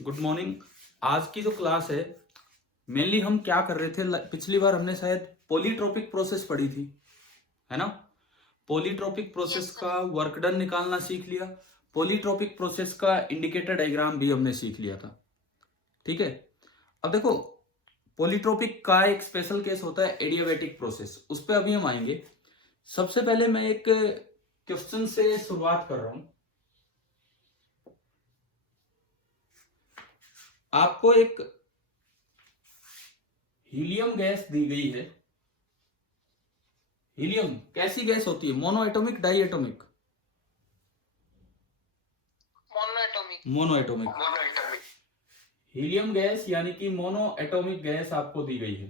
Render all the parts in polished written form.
Good morning. आज की जो क्लास है मेनली हम क्या कर रहे थे, पिछली बार हमने शायद पॉलीट्रोपिक प्रोसेस पढ़ी थी, है ना। Polytropic process yes sir. का वर्क डन निकालना सीख लिया। पॉलीट्रोपिक प्रोसेस का इंडिकेटर डायग्राम भी हमने सीख लिया था। ठीक है। अब देखो, पॉलीट्रोपिक का एक स्पेशल केस होता है एडियाबेटिक प्रोसेस, उस पर अभी हम आएंगे। सबसे पहले मैं एक क्वेश्चन से शुरुआत कर रहा हूं। आपको एक हीलियम गैस दी गई है। हीलियम कैसी गैस होती है, mono atomic, di atomic? Monoatomic. Mono atomic. Monoatomic. Helium gas यानी कि मोनो एटॉमिक गैस आपको दी गई है।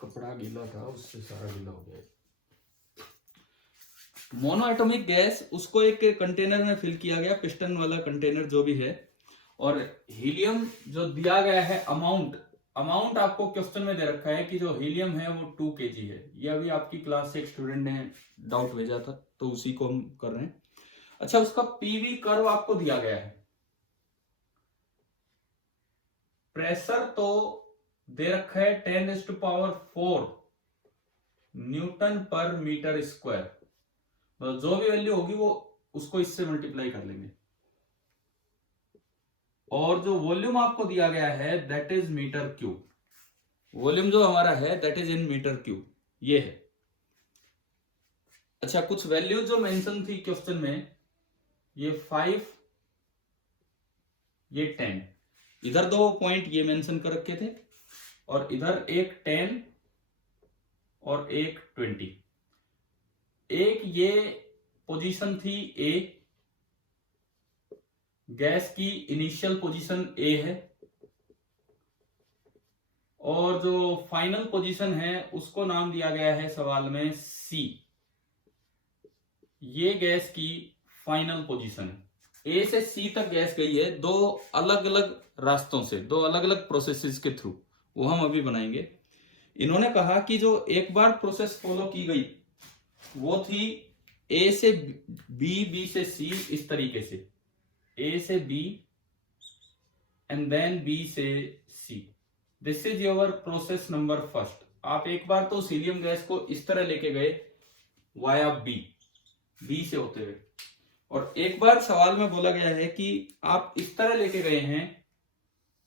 कपड़ा गीला था, उससे सारा गीला हो गया। मोनो एटॉमिक गैस, उसको एक कंटेनर में फिल किया गया, पिस्टन वाला कंटेनर जो भी है। और हीलियम जो दिया गया है, अमाउंट आपको क्वेश्चन में दे रखा है कि जो हीलियम है वो 2 kg है। ये अभी आपकी क्लास से एक स्टूडेंट ने डाउट भेजा था, तो उसी को हम कर रहे हैं। अच्छा, उसका पीवी कर्व आपको दिया गया है। प्रेशर तो दे रखा है 10⁴ न्यूटन पर मीटर स्क्वायर। तो जो भी वैल्यू होगी वो उसको इससे मल्टीप्लाई कर लेंगे। और जो वॉल्यूम आपको दिया गया है that is metre cube. Volume जो हमारा है that is in metre cube, ये है। अच्छा, कुछ वैल्यू जो मेंशन थी क्वेश्चन में, ये 5, ये 10। इधर 2 पॉइंट ये मेंशन कर रखे थे, और इधर एक 10 और एक 20। एक ये पोजीशन थी ए, गैस की इनिशियल पोजीशन ए है, और जो फाइनल पोजीशन है उसको नाम दिया गया है सवाल में सी। ये गैस की फाइनल पोजीशन है। ए से सी तक गैस गई है दो अलग अलग रास्तों से, दो अलग अलग प्रोसेसेस के थ्रू, वो हम अभी बनाएंगे। इन्होंने कहा कि जो एक बार प्रोसेस फॉलो की गई वो थी ए से बी, बी से सी, इस तरीके से ए से बी एंड देन बी से C. This is your process number first. आप एक बार तो हीलियम गैस को इस तरह लेके गए वाया बी, बी से होते हुए, और एक बार सवाल में बोला गया है कि आप इस तरह लेके गए हैं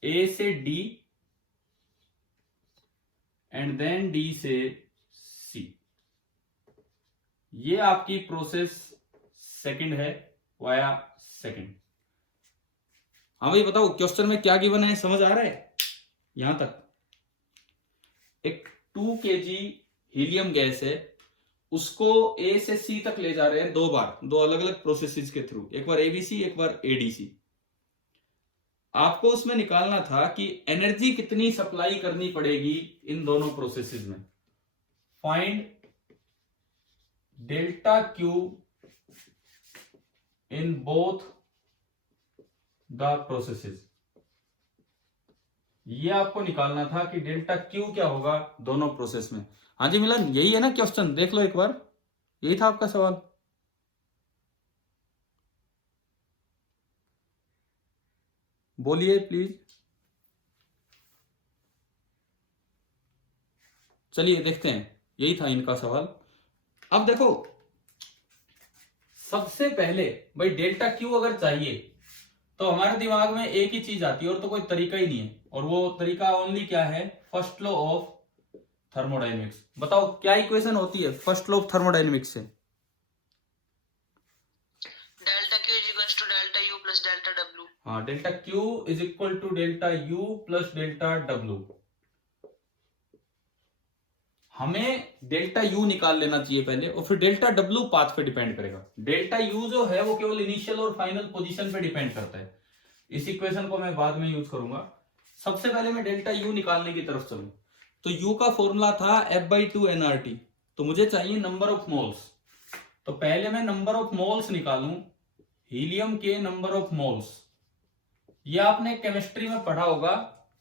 ए से डी एंड देन डी से सी। ये आपकी प्रोसेस सेकंड है, वाया सेकंड। हाँ भाई बताओ, क्वेश्चन में क्या गिवन है, समझ आ रहा है यहां तक? एक 2 kg हीलियम गैस है, उसको ए से सी तक ले जा रहे हैं दो बार, दो अलग अलग प्रोसेसेस के थ्रू, एक बार एबीसी एक बार एडीसी। आपको उसमें निकालना था कि एनर्जी कितनी सप्लाई करनी पड़ेगी इन दोनों प्रोसेसेस में। Find delta Q in both the processes. ये आपको निकालना था कि डेल्टा क्यू क्या होगा दोनों प्रोसेस में। हाँ जी मिलन, यही है ना क्वेश्चन, देख लो एक बार, यही था आपका सवाल। बोलिए प्लीज। चलिए देखते हैं, यही था इनका सवाल। अब देखो, सबसे पहले भाई डेल्टा क्यू अगर चाहिए तो हमारे दिमाग में एक ही चीज आती है, और तो कोई तरीका ही नहीं है, और वो तरीका ओनली क्या है, फर्स्ट लॉ ऑफ थर्मोडायनेमिक्स। बताओ क्या इक्वेशन होती है फर्स्ट लॉ ऑफ थर्मोडायनेमिक्स से? Delta Q is equals to delta U plus delta W. हाँ, delta Q is equal to delta U plus delta W. हमें डेल्टा यू निकाल लेना चाहिए पहले, और फिर डेल्टा डब्ल्यू पाथ पे डिपेंड करेगा। डेल्टा यू जो है वो केवल इनिशियल और फाइनल पोजीशन पे डिपेंड करता है। इस इक्वेशन को मैं बाद में यूज करूंगा। सबसे पहले मैं डेल्टा यू निकालने की तरफ चलूं, तो यू का फॉर्मूला था F/2 nRT। तो मुझे चाहिए नंबर ऑफ मोल्स। तो पहले मैं नंबर ऑफ मोल्स निकालूं, हीलियम के नंबर ऑफ मोल्स। ये आपने केमिस्ट्री में पढ़ा होगा,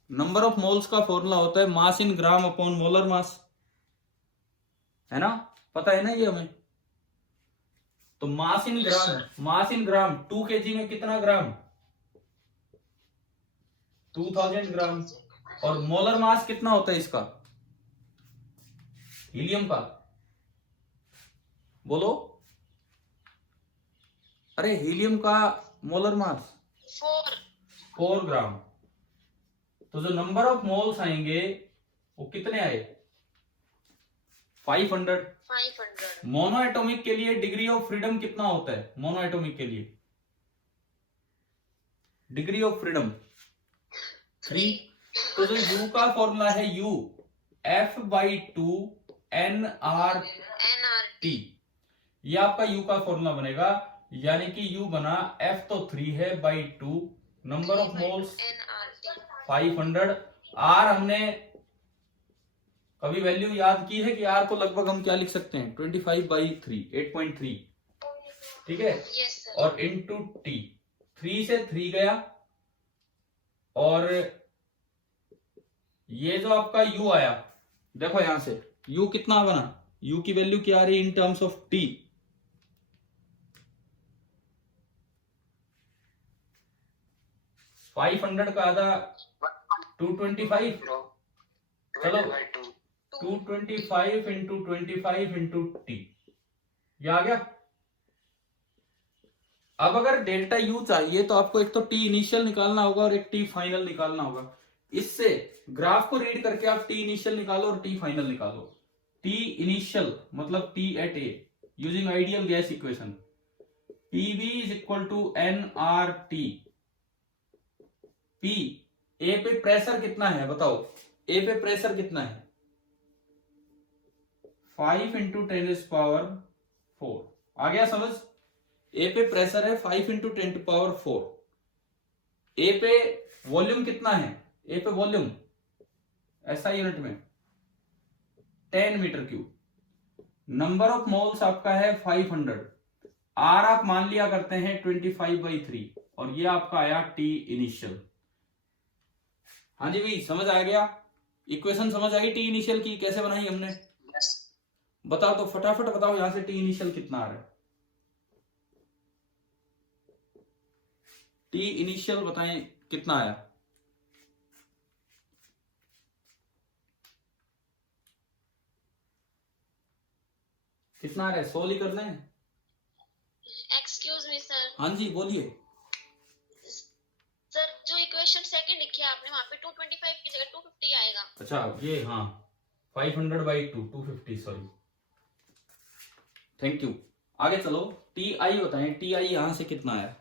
नंबर ऑफ मोल्स का फॉर्मूला होता है मास इन ग्राम अपॉन मोलर मास, है ना, पता है ना ये हमें। तो मास इन ग्राम, मास इन ग्राम 2 kg में कितना ग्राम? 2000 ग्राम। और मोलर मास कितना होता है इसका, हीलियम का? बोलो, अरे हीलियम का मोलर मास 4 ग्राम। तो जो नंबर ऑफ मोल्स आएंगे वो कितने आए? 500। मोनो एटॉमिक के लिए डिग्री ऑफ फ्रीडम कितना होता है? मोनो एटॉमिक के लिए डिग्री ऑफ फ्रीडम 3। तो जो U का फॉर्मूला है U F/2 nRT, ये आपका U का फॉर्मूला बनेगा, यानी कि U बना F तो 3 है by 2, number of moles 500। R हमने कभी वैल्यू याद की है कि R को लगभग हम क्या लिख सकते हैं? 25/3, 8.3, ठीक है। और इनटू T, 3 से 3 गया, और ये जो आपका U आया, देखो यहां से U कितना बना, U की वैल्यू क्या आ रही इन टर्म्स ऑफ T? $500 का आधा 225, चलो 225 इंटू 25 इंटू T, ये आ गया। अब अगर डेल्टा U चाहिए तो आपको एक तो T इनिशियल निकालना होगा और एक T फाइनल निकालना होगा। इससे ग्राफ को रीड करके आप T इनिशियल निकालो और T फाइनल निकालो। T इनिशियल मतलब T at A using ideal gas equation, PV is equal to nRT। P, A पे प्रेशर कितना है बताओ? A पे प्रेशर कितना है? 5 इंटू 10⁴। आ गया समझ? A पे प्रेशर है 5 इंटू 10⁴। A पे वॉल्यूम कितना है? A पे वॉल्यूम ऐसा यूनिट में 10 metre cube. Number of moles आपका है 500। R आप मान लिया करते हैं 25/3, और ये आपका आया T इनिशियल। हाँ जी भाई, समझ आ गया? इक्वेशन समझ आई T इनिशियल की कैसे बनाई हमने? बताओ तो, फटाफट बताओ यहां से T इनिशियल कितना आ रहा है? T इनिशियल बताएं कितना आया? कितना आ रहा है? 100 ही कर लें। Excuse me sir. हाँ जी बोलिए। सर जो इक्वेशन सेकंड लिखी है आपने, वहां पे 225 की जगह 250 आएगा। अच्छा ये, हाँ 500/2 250, सॉरी, थैंक यू। आगे चलो, TI बताएं, TI यहां से कितना आया?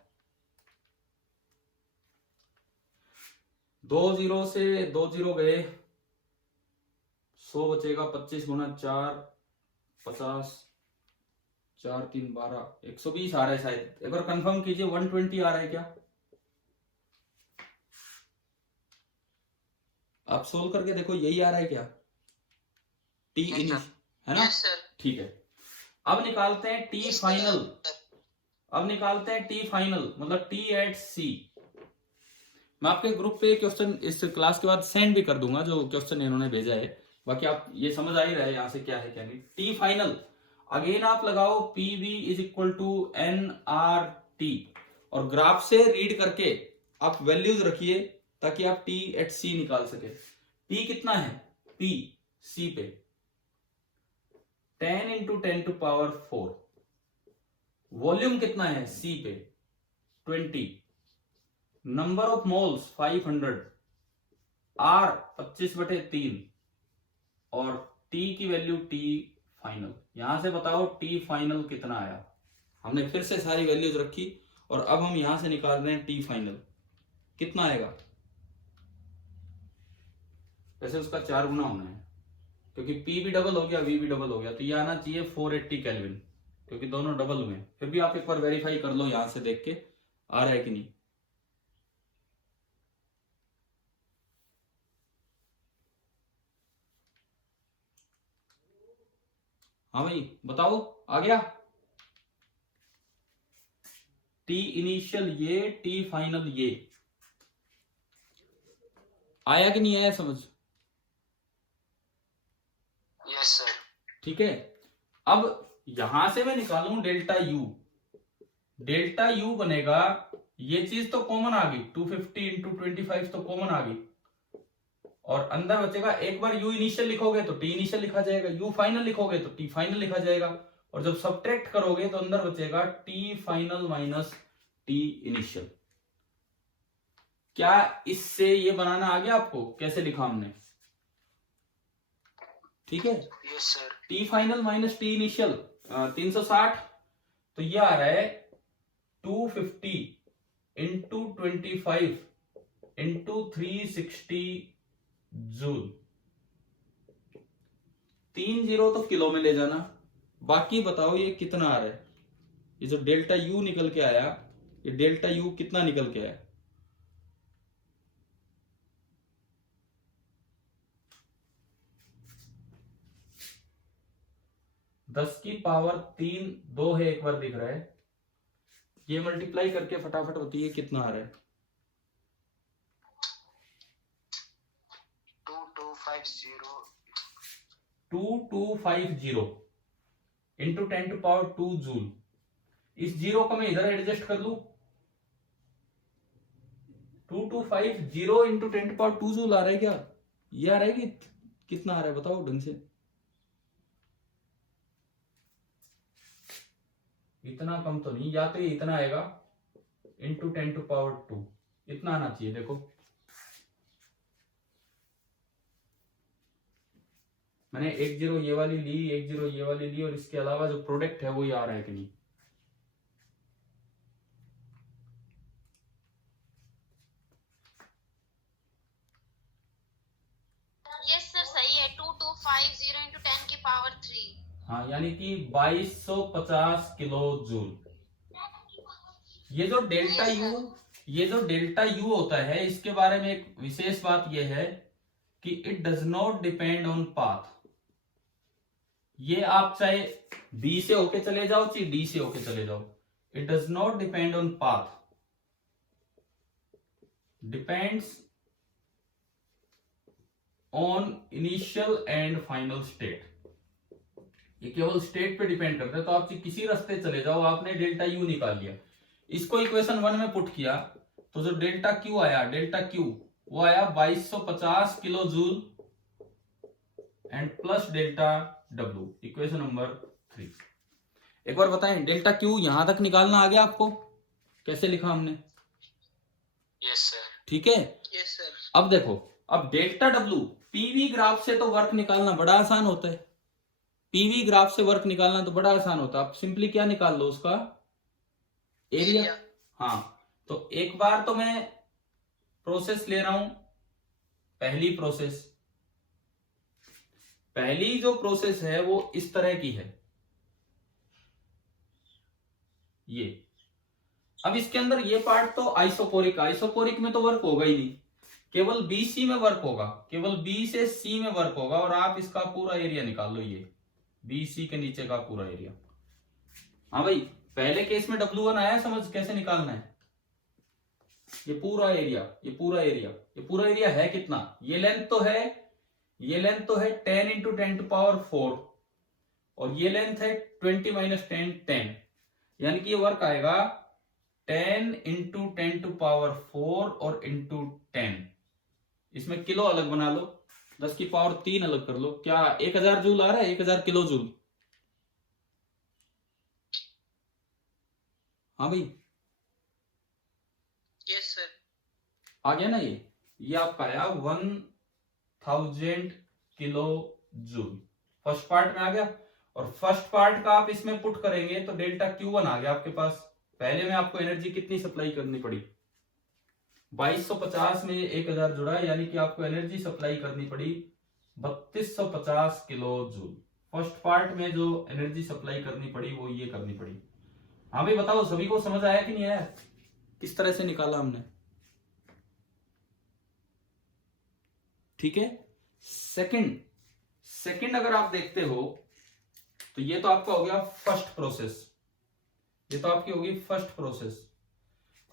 2 0 से 2 0 गए, 100 बचेगा, 25 गुना 4 50, 4 3 12, 120 आ रहा है शायद। एक बार कंफर्म कीजिए, 120 आ रहा है क्या? आप सोल्व करके देखो, यही आ रहा है क्या? T इनिशियल है ना? ठीक है। अब निकालते हैं T फाइनल। अब निकालते हैं T फाइनल मतलब T एट C। मैं आपके ग्रुप पे क्वेश्चन इस क्लास के बाद सेंड भी कर दूंगा, जो क्वेश्चन इन्होंने भेजा है। बाकी आप ये समझ आ ही रहे यहां से क्या है क्या नहीं। T फाइनल अगेन आप लगाओ PV is equal to nRT, और ग्राफ से रीड करके आप वैल्यूज रखिए ताकि आप T एट C निकाल सके। P कितना है? P C पे 10 इंटू 10⁴। वॉल्यूम कितना है C पे? 20। Number of moles 500। R 25/3, और T की वैल्यू T फाइनल। यहां से बताओ T फाइनल कितना आया? हमने फिर से सारी वैल्यूज रखी, और अब हम यहां से निकाल रहे हैं T फाइनल कितना आएगा। वैसे उसका 4 गुना होना है, क्योंकि P भी डबल हो गया, V भी डबल हो गया, तो ये आना चाहिए 480 केल्विन, क्योंकि दोनों डबल हुए। फिर भी आप एक बार वेरीफाई कर लो यहां से देख के आ रहा है कि नहीं। हाँ भाई बताओ, आ गया? T इनिशियल ये, T फाइनल ये, आया कि नहीं आया समझ? Yes sir. ठीक है। अब यहां से मैं निकालूं डेल्टा U, डेल्टा यू बनेगा, ये चीज तो कॉमन आ गई, 250 इंटू 25 तो कॉमन आ गई, और अंदर बचेगा, एक बार यू इनिशियल लिखोगे तो टी इनिशियल लिखा जाएगा, यू फाइनल लिखोगे तो टी फाइनल लिखा जाएगा, और जब सब्ट्रैक्ट करोगे तो अंदर बचेगा T final minus T initial. क्या इससे ये बनाना आ गया आपको, कैसे लिखा हमने? ठीक है, yes sir. T final minus T initial 360, तो ये आ रहा है 250 इंटू 25 इंटू 360 जूल। 3 जीरो तो किलो में ले जाना, बाकी बताओ ये कितना आ रहा है? ये जो डेल्टा यू निकल के आया, ये डेल्टा यू कितना निकल के आया? दस की पावर 3 2 है, एक बार दिख रहा है, ये मल्टीप्लाई करके फटाफट होती है, कितना आ रहा है? 2250 इंटू 10 टू पावर 2 जूल। इस जीरो को मैं इधर एडजस्ट कर लू, 2250 इंटू 10 टू पावर 2 जूल आ रहा है क्या? ये आ रहा है कि कितना आ रहा है बताओ ढंग से। इतना कम तो नहीं, या तो ये इतना आएगा इंटू 10 टू पावर 2, इतना आना चाहिए। देखो मैंने एक जीरो ये वाली ली, एक जीरो ये वाली ली, और इसके अलावा जो प्रोडक्ट है वो ये आ रहा है कि नहीं? यस सर सही है, 2250 इंटू 10 की पावर 3। हाँ, यानी कि 2250 किलो जूल। ये जो डेल्टा यू होता है, इसके बारे में एक विशेष बात यह है कि it does not depend on path. ये आप चाहे बी से होके चले जाओ चाहे डी से होके चले जाओ, it does not depend on path, depends on initial and final state. ये केवल स्टेट पे डिपेंड करता है। तो आप किसी रास्ते चले जाओ, आपने डेल्टा यू निकाल लिया, इसको इक्वेशन 1 में पुट किया, तो जो डेल्टा क्यू आया, डेल्टा क्यू वो आया 2250 kilo joule and plus delta W, equation number 3। एक बार बताएं, डेल्टा क्यू यहां तक निकालना आ गया आपको? कैसे लिखा हमने? Yes sir. ठीक है, यस सर। अब देखो, अब डेल्टा डब्ल्यू पीवी ग्राफ से तो वर्क निकालना बड़ा आसान होता है, पीवी ग्राफ से वर्क निकालना तो बड़ा आसान होता है। आप सिंपली क्या निकाल लो, उसका एरिया। हाँ, तो एक बार तो मैं प्रोसेस ले रहा हूं, पहली जो प्रोसेस है वो इस तरह की है ये। अब इसके अंदर ये पार्ट तो आइसोकोरिक में तो वर्क होगा ही नहीं, केवल BC में वर्क होगा, केवल B से C में वर्क होगा, और आप इसका पूरा एरिया निकाल लो, ये BC के नीचे का पूरा एरिया। हाँ भाई, पहले केस में W1 आया, समझ कैसे निकालना है? ये पूरा एरिया है कितना? ये लेंथ तो है 10 इंटू 10 टू पावर 4, और ये लेंथ है 20 माइनस 10, यानी कि ये वर्क आएगा 10 इंटू 10 टू पावर 4 और इंटू 10। इसमें किलो अलग बना लो, 10 की पावर 3 अलग कर लो, क्या 1000 जूल आ रहा है? 1000 किलो जूल। हाँ भाई, यस सर। आ गया ना? ये आपका आया 1000 किलो जूल, फर्स्ट पार्ट में आ गया। और फर्स्ट पार्ट का आप इसमें पुट करेंगे तो डेल्टा Q1 आ गया आपके पास। पहले में आपको एनर्जी कितनी सप्लाई करनी पड़ी? 2250 में 1000 जुड़ा है, यानी कि आपको एनर्जी सप्लाई करनी पड़ी 3250 किलो जूल। फर्स्ट पार्ट में जो एनर्जी सप्लाई करनी पड़ी वो ये करनी पड़ी। हाँ भाई बताओ, सभी को समझ आया कि नहीं आया? किस तरह से निकाला हमने? ठीक है। सेकंड अगर आप देखते हो तो ये तो आपका हो गया फर्स्ट प्रोसेस, ये तो आपकी होगी फर्स्ट प्रोसेस।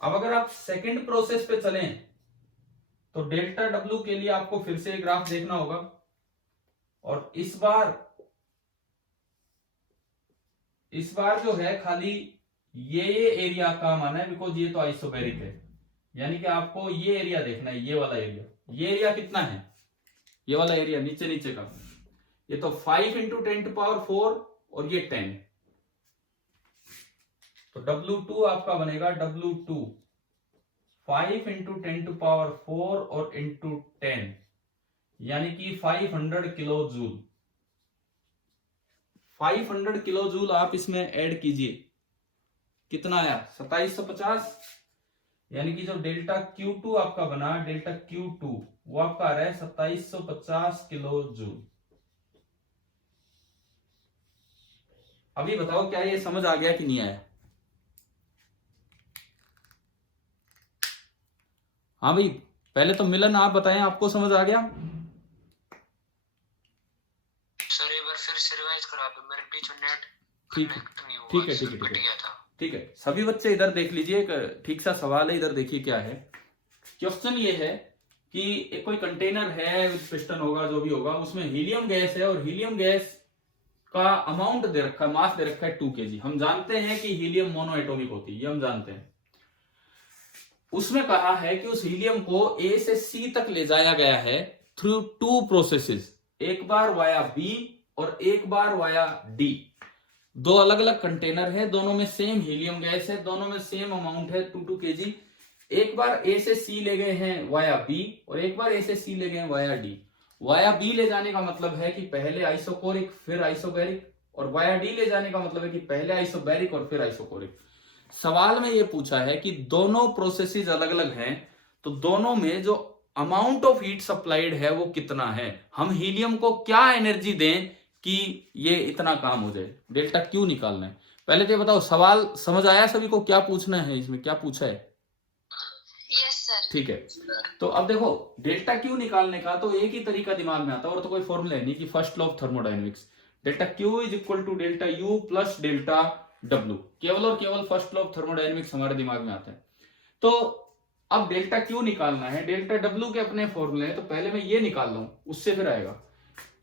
अब अगर आप सेकंड प्रोसेस पे चलें तो डेल्टा डब्ल्यू के लिए आपको फिर से ग्राफ देखना होगा, और इस बार जो है खाली ये एरिया काम आना है, बिकॉज ये तो आइसोबैरिक है। यानी कि आपको ये एरिया देखना है, ये वाला एरिया। ये एरिया कितना है, ये वाला एरिया नीचे नीचे का, ये तो 5 × 10⁴ और ये 10, तो W2 आपका बनेगा W2 5 × 10⁴ और इंटू 10, यानी कि 500 किलो जूल। 500 किलो जूल आप इसमें ऐड कीजिए, कितना आया 2750, यानी कि जो डेल्टा Q2 आपका बना, डेल्टा Q2 वो आपका आ रहा है 2750 किलो जूल। अभी बताओ क्या ये समझ आ गया कि नहीं आया? हाँ भाई, पहले तो मिलन आप बताएं, आपको समझ आ गया? सर एक बार फिर से रिवाइज करा दो, मेरे बीच में नेट ठीक कनेक्ट नहीं हुआ, ठीक है सर, ठीक है कट ठीक है गया था। ठीक है। सभी बच्चे इधर देख लीजिए, एक ठीक सा सवाल है, इधर देखिए क्या है। क्वेश्चन ये है कि एक कोई कंटेनर है विद पिस्टन होगा, जो भी होगा, उसमें हीलियम गैस है और हीलियम गैस का अमाउंट दे रखा है, मास दे रखा है 2 kg। हम जानते हैं कि हीलियम मोनो एटॉमिक होती है, ये हम जानते हैं। उसमें कहा है कि उस हीलियम को A से C तक ले जाया गया है थ्रू 2 प्रोसेसेस, एक बार वाया B और एक बार वाया D। 2 अलग अलग कंटेनर है, दोनों में सेम हीलियम गैस है, दोनों में सेम अमाउंट है 2 kg। एक बार A से C ले गए हैं वाया B और एक बार A से C ले गए हैं वाया D। वाया B ले जाने का मतलब है कि पहले आइसोकोरिक फिर आइसोबैरिक, और वाया D ले जाने का मतलब है कि पहले आइसोबैरिक और फिर आइसोकोरिक। सवाल में ये पूछा है कि दोनों प्रोसेसेस अलग अलग हैं, तो दोनों में जो अमाउंट ऑफ हीट सप्लाइड है वो कितना है, हम हीलियम को क्या एनर्जी दें कि ये इतना काम हो जाए, डेल्टा क्यू निकालना है। पहले तो ये बताओ, सवाल समझ आया सभी को? क्या पूछना है इसमें, क्या पूछा है? Yes sir. ठीक है, तो अब देखो डेल्टा क्यू निकालने का तो एक ही तरीका दिमाग में आता है, और तो कोई फॉर्मूला है नहीं कि first law of thermodynamics, delta Q is equal to delta U plus delta W. केवल और केवल फर्स्ट लॉ ऑफ थर्मोडायनेमिक्स हमारे दिमाग में आता है। तो अब डेल्टा क्यू निकालना है, डेल्टा डब्ल्यू के अपने फॉर्मूले हैं, तो पहले मैं ये निकाल लूं, उससे फिर आएगा।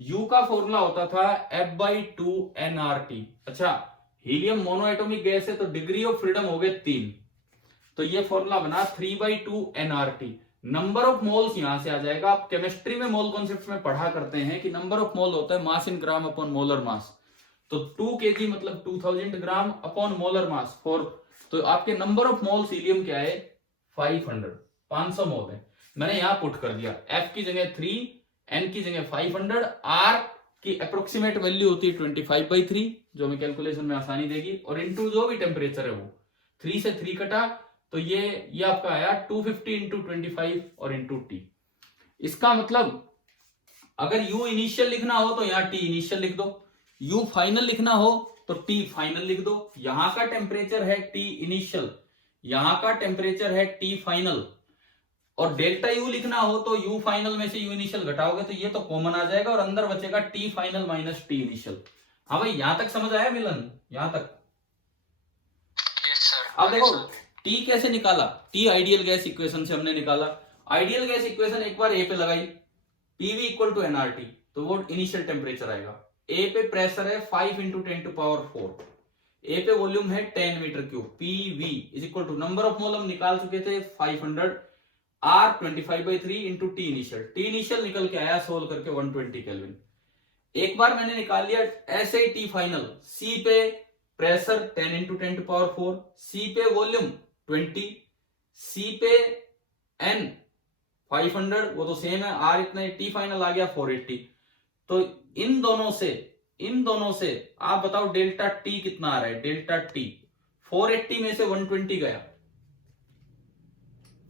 U का फॉर्मूला होता था F/2 nRT। अच्छा, हीलियम मोनो एटॉमिक गैस है तो डिग्री ऑफ फ्रीडम हो गए 3, तो ये फॉर्मूला बना 3/2 nRT। नंबर ऑफ मोल्स यहां से आ जाएगा। आप केमिस्ट्री में मोल कॉन्सेप्ट में पढ़ा करते हैं कि नंबर ऑफ मोल होता है मास इन ग्राम अपॉन मोलर मास, तो 2 kg मतलब 2000 ग्राम अपॉन मोलर मास 4, तो आपके नंबर ऑफ मोल्स हीलियम क्या है 500 मोल है। मैंने यहां पुट कर दिया, F की जगह 3, N की जगह 500, R की अप्रोक्सीमेट वैल्यू होती है 25/3 जो हमें कैलकुलेशन में आसानी देगी, और इनटू जो भी टेम्परेचर है वो 3 से 3 कटा, तो ये आपका आया 250 × 25 और इंटू T। इसका मतलब अगर U इनिशियल लिखना हो तो यहाँ T इनिशियल लिख दो, U फाइनल लिखना हो तो T फाइनल लिख दो। यहां का टेम्परेचर है T इनिशियल, यहां का टेम्परेचर है T फाइनल, और डेल्टा U लिखना हो तो U फाइनल में से U इनिशियल घटाओगे तो ये तो कॉमन आ जाएगा और अंदर बचेगा T final minus T initial. हाँ भाई, यहां तक समझ आया मिलन? यहां तक? Yes sir. अब देखो T कैसे निकाला, T आइडियल गैस इक्वेशन से हमने निकाला। आइडियल गैस इक्वेशन एक बार A पे लगाई, PV = nRT, तो वो इनिशियल टेम्परेचर आएगा। A पे प्रेशर है 5 × 10⁴, A पे वॉल्यूम है 10 metre cube, PV = number of mole हम निकाल चुके थे 500, R 25/3 × T initial. T initial निकल के आया सोल्व करके 120 केल्विन। एक बार मैंने निकाल लिया, ऐसे ही T फाइनल, C पे प्रेशर 10 × 10⁴, C पे वॉल्यूम 20, C पे N 500, वो तो सेम है, R इतना, T फाइनल आ गया 480। तो इन दोनों से आप बताओ डेल्टा T कितना आ रहा है? डेल्टा T 480 में से 120 गया,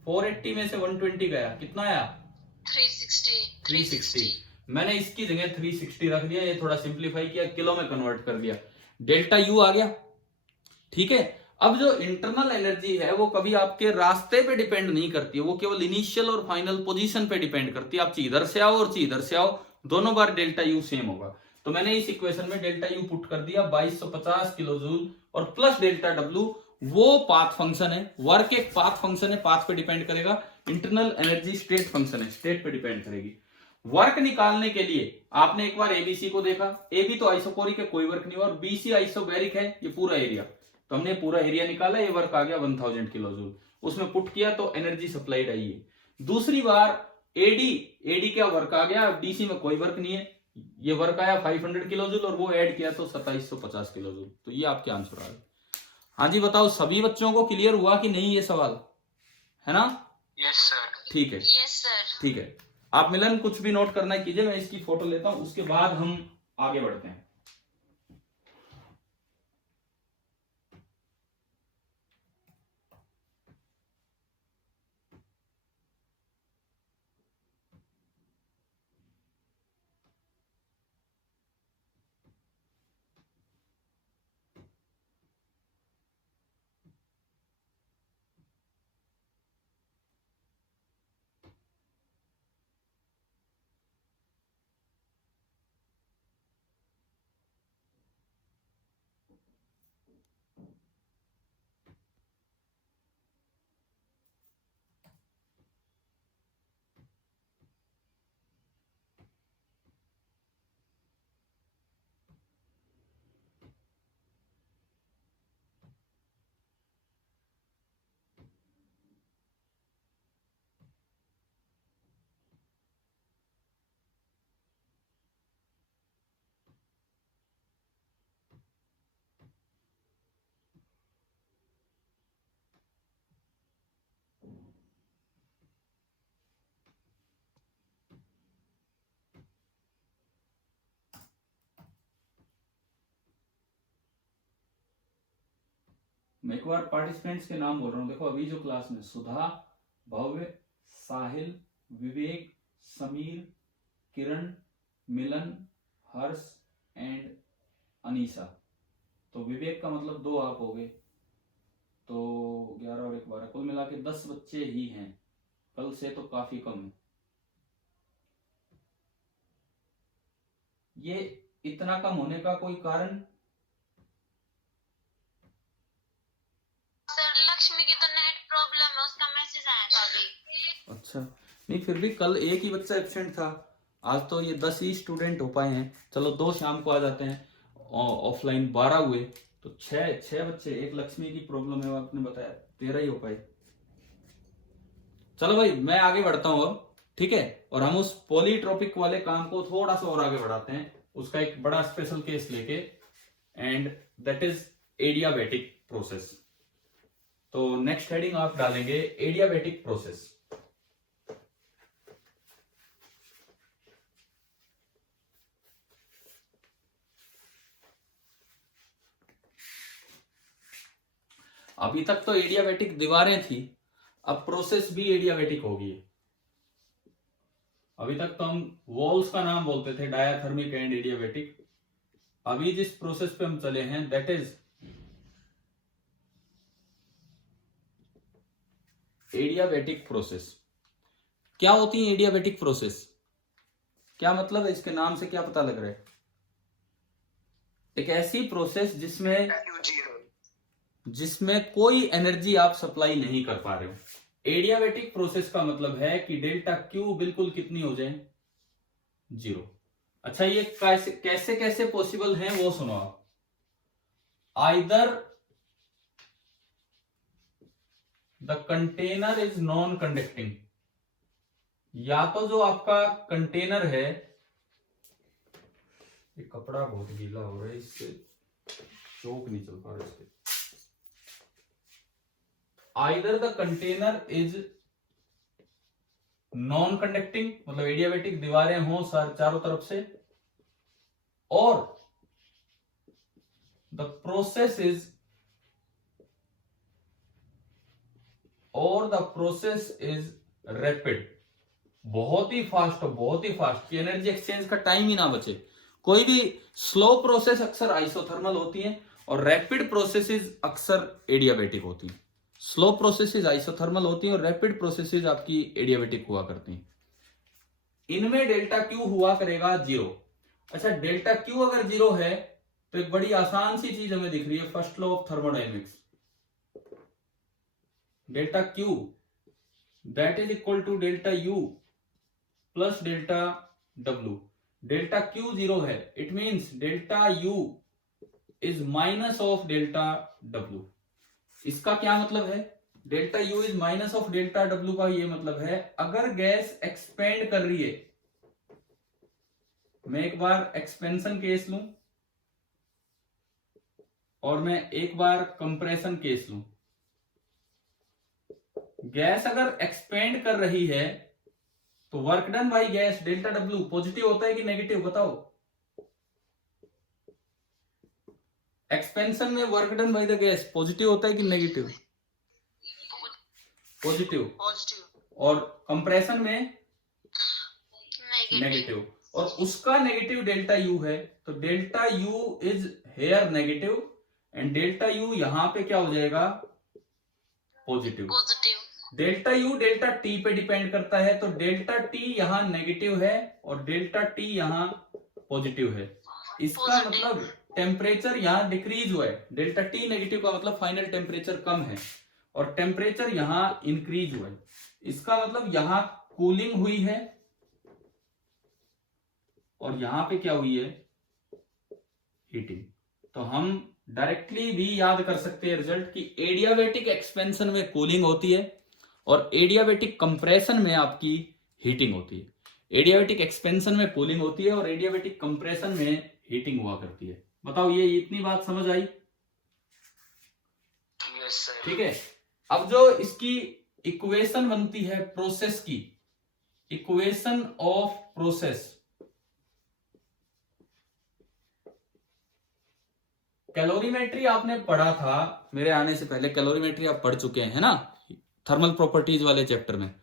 480 में से 120 गया, कितना आया? 360। मैंने इसकी जगह 360 रख दिया, ये थोड़ा सिंप्लीफाई किया, किलो में कन्वर्ट कर दिया, डेल्टा U आ गया। ठीक है, अब जो इंटरनल एनर्जी है वो कभी आपके रास्ते पे डिपेंड नहीं करती है, वो केवल इनिशियल और फाइनल पोजीशन पे डिपेंड करती है। आप इधर से आओ और इधर से आओ, दोनों बार डेल्टा U सेम होगा। तो मैंने इस इक्वेशन में डेल्टा U पुट कर दिया 2250 किलो जूल, और प्लस डेल्टा W वो पाथ फंक्शन है, वर्क एक पाथ फंक्शन है, पाथ पे डिपेंड करेगा। इंटरनल एनर्जी स्टेट फंक्शन है, स्टेट पे डिपेंड करेगी। वर्क निकालने के लिए आपने एक बार ABC को देखा, AB तो आइसोकोरिक है, कोई वर्क नहीं हुआ, और BC आइसोबैरिक है, ये पूरा एरिया, तो हमने पूरा एरिया निकाला, ये वर्क आ गया 1000 किलो जूल, उसमें पुट किया तो एनर्जी सप्लाइड आई है। दूसरी बार एडी क्या वर्क आ गया, डीसी में कोई वर्क नहीं है, ये वर्क आया 500 किलो जूल और वो ऐड किया तो 2750 किलो जूल। तो ये आपके आंसर आ गए। हाँ जी बताओ, सभी बच्चों को क्लियर हुआ कि नहीं ये सवाल, है ना? Yes sir. ठीक है, यस सर। ठीक है। आप मिलन कुछ भी नोट करना कीजिए, मैं इसकी फोटो लेता हूं, उसके बाद हम आगे बढ़ते हैं। मैं एक बार पार्टिसिपेंट्स के नाम बोल रहा हूँ। देखो अभी जो क्लास में सुधा, भव्य, साहिल, विवेक, समीर, किरण, मिलन, हर्ष एंड अनीशा। तो विवेक का मतलब 2 आप हो गए, तो 11 और 1 12, कुल मिला के 10 बच्चे ही हैं। कल से तो काफी कम है। ये इतना कम होने का कोई कारण? सर लक्ष्मी की तो नेट प्रॉब्लम है, उसका मैसेज आया था अभी। अच्छा, नहीं फिर भी कल एक ही बच्चा एब्सेंट था, आज तो ये 10 ही स्टूडेंट हो पाए हैं। चलो 2 शाम को आ जाते हैं, ऑफलाइन 12 हुए, तो 6 बच्चे। एक लक्ष्मी की प्रॉब्लम है, वो आपने बताया 13 ही हो पाए। चलो भाई मैं आगे बढ़ता हूं अब, ठीक है? और हम उस पॉलीट्रोपिक वाले काम को थोड़ा सा और आगे बढ़ाते हैं, उसका एक बड़ा स्पेशल केस लेके, and that is adiabatic process. तो नेक्स्ट हेडिंग आप डालेंगे एडियाबैटिक प्रोसेस। अभी तक तो एडियाबैटिक दीवारें थी, अब प्रोसेस भी एडियाबैटिक होगी। अभी तक तो हम वॉल्स का नाम बोलते थे, डायाथर्मिक एंड एडियाबैटिक। अभी जिस प्रोसेस पे हम चले हैं दैट इज एडियाबैटिक प्रोसेस। क्या होती है एडियाबैटिक प्रोसेस? क्या मतलब है, इसके नाम से क्या पता लग रहा है? एक ऐसी प्रोसेस जिसमें कोई एनर्जी आप सप्लाई नहीं कर पा रहे हो। एडियाबैटिक प्रोसेस का मतलब है कि डेल्टा क्यू बिल्कुल कितनी हो जाए? 0। अच्छा, ये कैसे कैसे पॉसिबल है वो सुनो आप। Either the container is non conducting, या तो जो आपका कंटेनर है, ये कपड़ा बहुत गीला हो रहा है, इससे चौक नहीं चल पा रहा इससे। Either the container is non conducting, मतलब एडियाबैटिक दीवारें हों चारों तरफ से, और द प्रोसेस इज रैपिड, बहुत ही फास्ट कि एनर्जी एक्सचेंज का टाइम ही ना बचे। कोई भी स्लो प्रोसेस अक्सर आइसोथर्मल होती है और रैपिड प्रोसेसेस अक्सर एडियाबैटिक होती हैं। स्लो प्रोसेसेस आइसोथर्मल होती हैं और रैपिड प्रोसेसेस आपकी एडियाबैटिक हुआ करती हैं। इनमें डेल्टा क्यू हुआ करेगा 0। अच्छा, डेल्टा क्यू अगर 0 है तो एक बड़ी आसान सी चीज हमें दिख रही है, first law of thermodynamics. Delta Q that is equal to delta U plus delta W. Delta Q 0 है, it means delta U is minus of delta W। इसका क्या मतलब है? Delta U is minus of delta W का ये मतलब है अगर गैस एक्सपेंड कर रही है, मैं एक बार एक्सपेंशन केस लूं और मैं एक बार कंप्रेशन केस लूं। गैस अगर एक्सपेंड कर रही है तो work done by gas delta W positive होता है कि नेगेटिव? बताओ। एक्सपेंशन में work done by the gas positive होता है कि नेगेटिव? पॉजिटिव। पॉजिटिव। और कंप्रेशन में नेगेटिव। नेगेटिव, और उसका नेगेटिव डेल्टा U है, तो delta U is here negative and delta U यहां पे क्या हो जाएगा? Positive. Positive. Delta U delta T पे डिपेंड करता है, तो डेल्टा T यहां नेगेटिव है और डेल्टा T यहां पॉजिटिव है। इसका मतलब टेम्परेचर यहां डिक्रीज हुआ है। डेल्टा T नेगेटिव का मतलब फाइनल टेम्परेचर कम है और टेम्परेचर यहां इंक्रीज हुआ है। इसका मतलब यहां कूलिंग हुई है और यहां पे क्या हुई है? हीटिंग। तो हम डायरेक्टली भी याद कर सकते हैं रिजल्ट कि एडियाबेटिक एक्सपेंशन में कूलिंग होती है और एडियाबेटिक कंप्रेशन में आपकी हीटिंग होती है। एडियाबेटिक एक्सपेंशन में कूलिंग होती है और एडियाबेटिक कंप्रेशन में हीटिंग हुआ करती है। बताओ, ये इतनी बात समझ आई? Yes sir. ठीक है। अब जो इसकी इक्वेशन बनती है प्रोसेस की, इक्वेशन ऑफ प्रोसेस, कैलोरीमेट्री आपने पढ़ा था मेरे आने से पहले। कैलोरीमेट्री आप पढ़ चुके हैं ना, थर्मल प्रॉपर्टीज वाले चैप्टर में।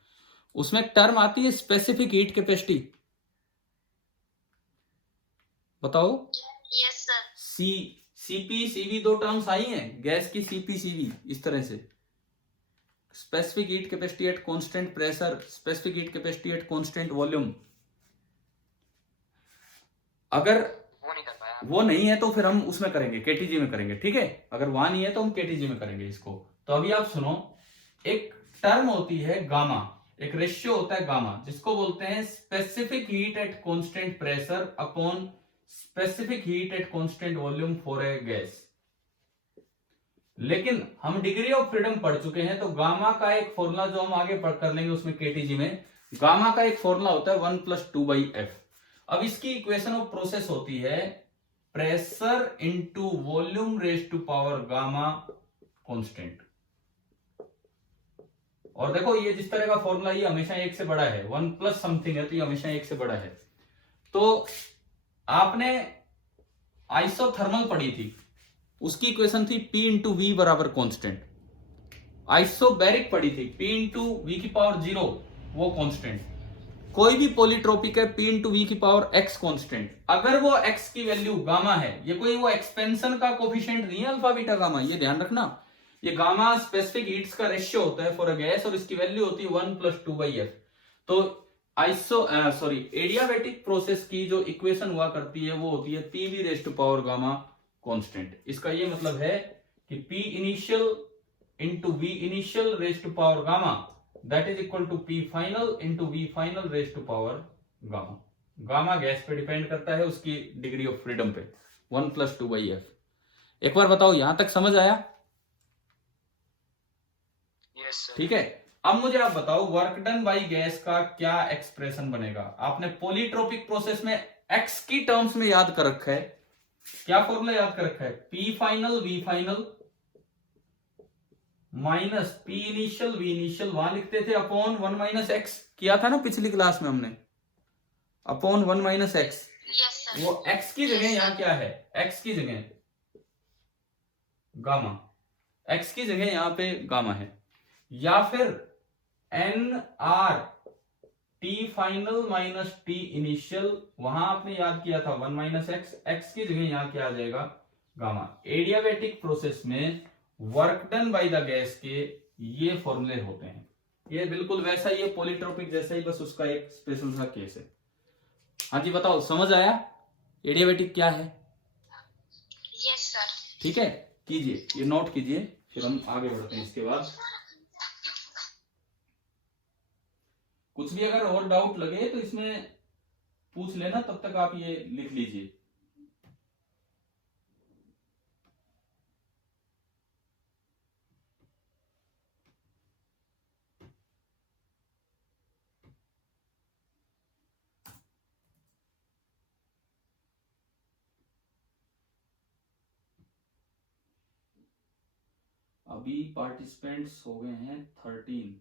उसमें टर्म आती है स्पेसिफिक हीट कैपेसिटी। बताओ। Yes sir. सीपी सीवी दो टर्म्स आई हैं गैस की, सीपी सीवी इस तरह से। Specific heat capacity at constant pressure, specific heat capacity at constant volume. अगर वो नहीं है तो फिर हम उसमें करेंगे, केटीजी में करेंगे। ठीक है, अगर वहां नहीं है तो हम केटीजी में करेंगे इसको। तो अभी आप सुनो, एक टर्म होती है गामा, एक रेशियो होता है गामा, जिसको बोलते हैं specific heat at constant pressure upon specific heat at constant volume for a gas. लेकिन हम डिग्री ऑफ फ्रीडम पढ़ चुके हैं, तो गामा का एक फॉर्मूला जो हम आगे पढ़ कर लेंगे उसमें केटीजी में, गामा का एक फॉर्मूला होता है 1+2/f। अब इसकी इक्वेशन ऑफ प्रोसेस होती है pressure into volume raise to power gamma constant. और देखो, ये जिस तरह का फॉर्मूला, ये हमेशा एक से बड़ा है, 1 प्लस समथिंग है तो ये हमेशा एक से बड़ा है। तो आपने आइसोथर्मल पढ़ी थी, उसकी इक्वेशन थी P इंटू वी बराबर कांस्टेंट। आइसोबैरिक पढ़ी थी, P इंटू वी की पावर 0 वो कांस्टेंट। कोई भी पॉलीट्रोपिक है, P इंटू वी की पावर x कांस्टेंट। अगर वो x की वैल्यू गामा है, ये कोई वो एक्सपेंशन का कोफिशिएंट नहीं है अल्फा बीटा गामा, ये ध्यान रखना। ये गामा स्पेसिफिक हीट्स का रेशियो होता है फॉर अ गैस और इसकी वैल्यू होती है 1+2/f। तो एडियाबेटिक प्रोसेस की जो इक्वेशन हुआ करती है वो होती है PV raise to power gamma constant. इसका ये मतलब है कि P initial into V initial raise to power gamma that is equal to P final into V final raised to power gamma। Gamma gas पे डिपेंड करता है, उसकी degree of freedom पे, 1+2/f। एक बार बताओ, यहां तक समझ आया? Yes sir. ठीक है। अब मुझे आप बताओ, वर्क डन बाई गैस का क्या एक्सप्रेशन बनेगा? आपने पॉलीट्रोपिक प्रोसेस में x की टर्म्स में याद कर रखा है। क्या फॉर्मूला याद कर रखा है? P final V final minus P initial V initial, वहां लिखते थे अपॉन 1 - x, किया था ना पिछली क्लास में हमने, अपॉन 1 - x। Yes sir. वो x की जगह यहां क्या है? x की जगह गामा, x की जगह यहां पे गामा है। या फिर NR T final minus T initial, वहां आपने याद किया था 1 - x, x की जगह यहां क्या आ जाएगा? गामा। एडियाबेटिक प्रोसेस में work done by the gas के ये फॉर्मूले होते हैं। ये बिल्कुल वैसा ही है पॉलीट्रोपिक जैसा ही, बस उसका एक स्पेशल सा केस है। हाँ जी, बताओ, समझ आया एडियाबेटिक क्या है? Yes sir. ठीक है, कीजिए, ये नोट कीजिए, फिर हम आगे बढ़ते हैं। इसके बाद कुछ भी अगर और डाउट लगे तो इसमें पूछ लेना, तब तक आप ये लिख लीजिए। अभी पार्टिसिपेंट्स हो गए हैं 13।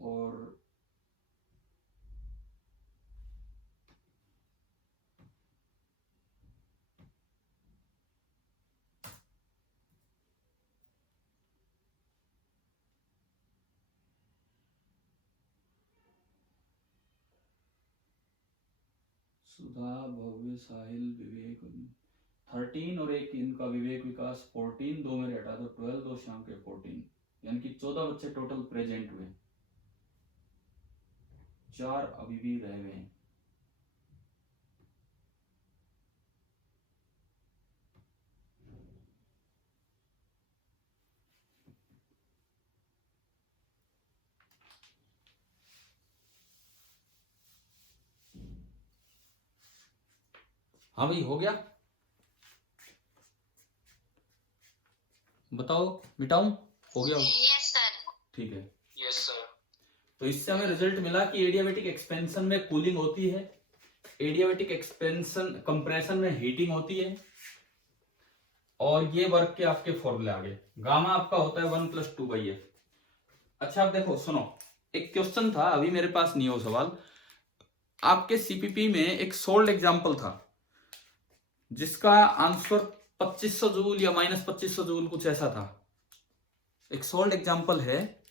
और सुधा, भव्य, साहिल, विवेक 13 और एक इनका विवेक विकास 14, दो मेरे हटा दो 12, दो शाम के 14, यानी कि 14 बच्चे टोटल प्रेजेंट हुए, 4 अभी भी रह गए हैं। हाँ भाई हो गया, बताओ मिटाऊं? हो गया? Yes sir. ठीक है। Yes sir. तो इससे हमें रिजल्ट मिला कि एडियाबेटिक एक्सपेंशन में कूलिंग होती है, एडियाबेटिक एक्सपेंशन कंप्रेशन में हीटिंग होती है, और ये वर्क के आपके फॉर्मूले आ गए। गामा आपका होता है 1+2/f। अच्छा आप देखो सुनो, एक क्वेश्चन था, अभी मेरे पास नहीं हो सवाल, आपके सीपीपी में एक सोल्ड एग्जांपल था जिसका आंसर 2500 जूल या -2500 जूल कुछ ऐसा था। एक सोल्ड एग्जांपल है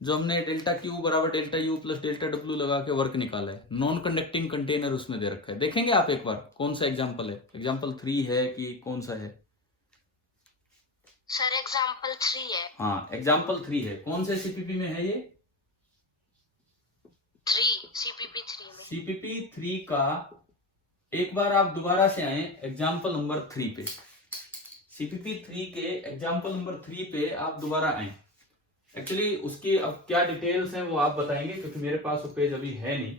जो हमने डेल्टा क्यू बराबर delta U plus delta W लगा के वर्क निकाला है। नॉन कंडक्टिंग कंटेनर उसमें दे रखा है, देखेंगे आप एक बार कौन सा एग्जांपल है, एग्जांपल 3 है कि कौन सा है? सर एग्जाम्पल 3 है। हाँ एग्जांपल 3 है। कौन से सीपीपी में है ये? 3 सीपीपी 3 में। सीपीपी 3 का एक बार आप दोबारा से आए एग्जांपल नंबर 3 पे, सीपीपी 3 के एग्जांपल नंबर 3 पे आप दोबारा आए। एक्चुअली उसकी अब क्या डिटेल्स हैं वो आप बताएंगे क्योंकि मेरे पास वो पेज अभी है नहीं।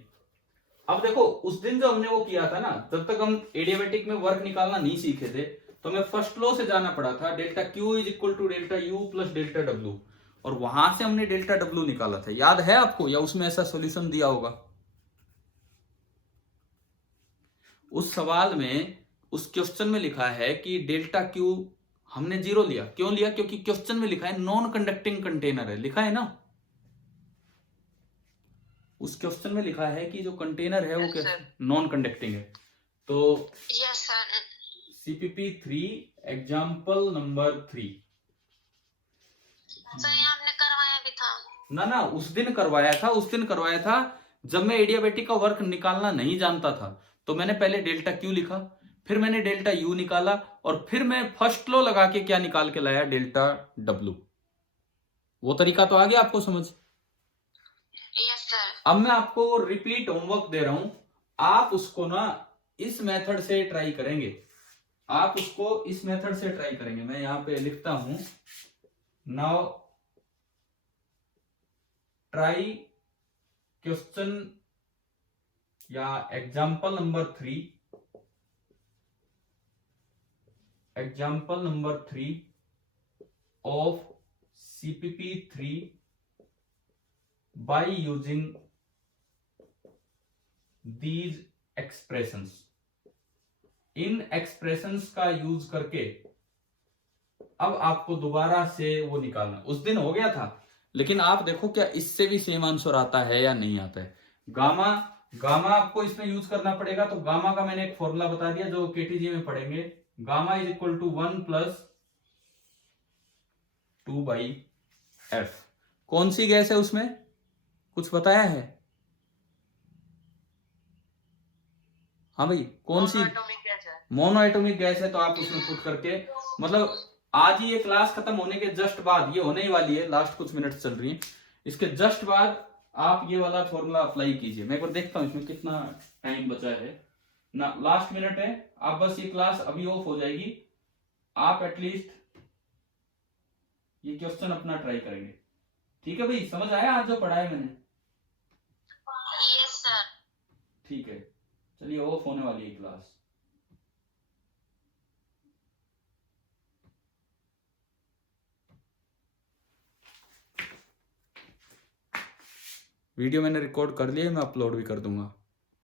अब देखो उस दिन जो हमने वो किया था ना, जब तक हम एडियाबेटिक में वर्क निकालना नहीं सीखे थे तो हमें फर्स्ट लॉ से जाना पड़ा था, delta Q is equal to delta U plus delta W, और वहां से हमने डेल्टा डब्ल्यू निकाला था। याद है आपको या उसमें ऐसा सॉल्यूशन दिया होगा? उस सवाल में उस क्वेश्चन में लिखा है कि डेल्टा क्यू हमने 0 लिया। क्यों लिया? क्योंकि क्वेश्चन में लिखा है नॉन कंडक्टिंग कंटेनर है, लिखा है ना, उस क्वेश्चन में लिखा है कि जो कंटेनर है वो Yes, sir. नॉन कंडक्टिंग है। तो yes sir. CPP 3 example number 3 sir ये आपने करवाया भी था ना उस दिन करवाया था जब मैं एडियाबेटिक का वर्क निकालना नहीं जानता था। तो मैंने पहले डेल्टा क्यू लिखा, फिर मैंने डेल्टा यू निकाला, और फिर मैं फर्स्ट लॉ लगा के क्या निकाल के लाया? Delta W. वो तरीका तो आ गया आपको समझ? Yes sir. अब मैं आपको रिपीट होमवर्क दे रहा हूं, आप उसको ना इस मेथड से ट्राई करेंगे, आप उसको इस मेथड से ट्राई करेंगे। मैं यहां पे लिखता हूं, नाउ ट्राई क्वेश्चन या example number 3 of CPP3 by using these expressions। In expressions का यूज करके अब आपको दोबारा से वो निकालना। उस दिन हो गया था, लेकिन आप देखो क्या इससे भी सेम आंसर आता है या नहीं आता है। गामा आपको इसमें यूज करना पड़ेगा। तो गामा का मैंने एक फॉर्मूला बता दिया जो केटीजी में पढ़ेंगे, gamma is equal to 1+2/f। कौन सी गैस है उसमें कुछ बताया है? हाँ भाई कौन सी? मोनोएटॉमिक गैस है। मोनोएटॉमिक गैस है। तो आप उसमें पुट करके, मतलब आज ही ये क्लास खत्म होने के जस्ट बाद, ये होने ही वाली है, लास्ट कुछ मिनट चल रही है, इसके जस्ट बाद आप ये वाला फॉर्मूला अप्लाई कीजिए। मैं एक बार देखता हूं इसमें कितना टाइम बचा है ना, लास्ट मिनट है। आप बस ये क्लास अभी ऑफ हो जाएगी, आप एटलीस्ट ये क्वेश्चन अपना ट्राई करेंगे। ठीक है भाई, समझ आया आज जो पढ़ाया मैंने? Yes sir. ठीक है, चलिए ऑफ होने वाली है क्लास। वीडियो मैंने रिकॉर्ड कर लिया है, मैं अपलोड भी कर दूंगा।